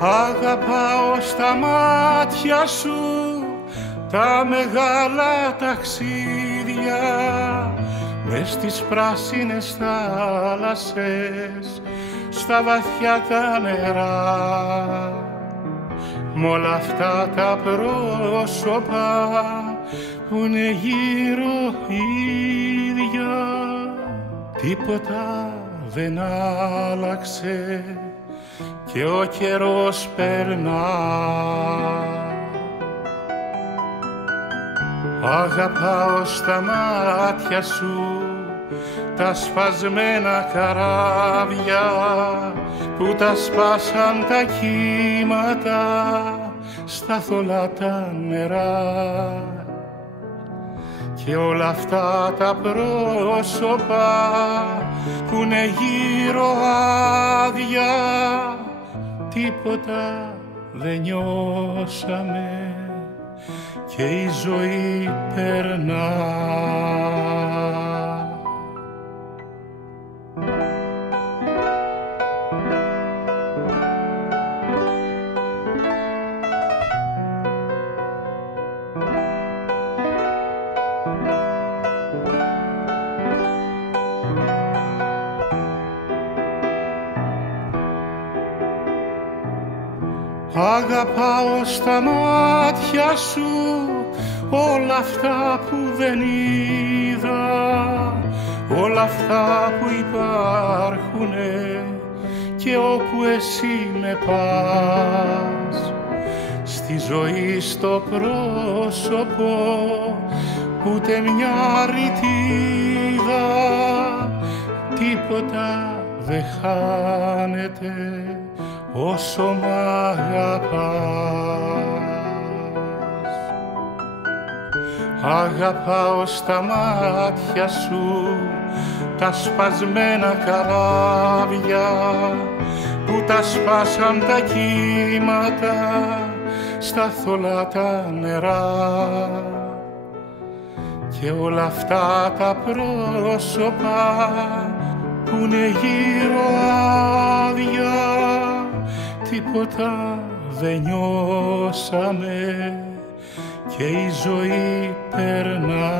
Αγαπάω στα μάτια σου τα μεγάλα ταξίδια μες στις πράσινες θάλασσες, στα βαθιά τα νερά, μ' όλα αυτά τα πρόσωπα που είναι γύρω ίδια, τίποτα δεν άλλαξε και ο καιρός περνά. Αγαπάω στα μάτια σου τα σπασμένα καράβια που τα σπάσαν τα κύματα στα θολά τα νερά, και όλα αυτά τα πρόσωπα που είναι γύρω άδεια, τίποτα δεν νιώσαμε και η ζωή περνά. Αγαπάω στα μάτια σου όλα αυτά που δεν είδα, όλα αυτά που υπάρχουνε και όπου εσύ με πας, στη ζωή στο πρόσωπο ούτε μια ρητίδα, τίποτα δεν χάνεται όσο μ' αγαπάς. Αγαπάω στα μάτια σου τα σπασμένα καράβια που τα σπάσαν τα κύματα στα θολά τα νερά, και όλα αυτά τα πρόσωπα που είναι γύρω άδεια, τίποτα δεν νιώσαμε και η ζωή περνά.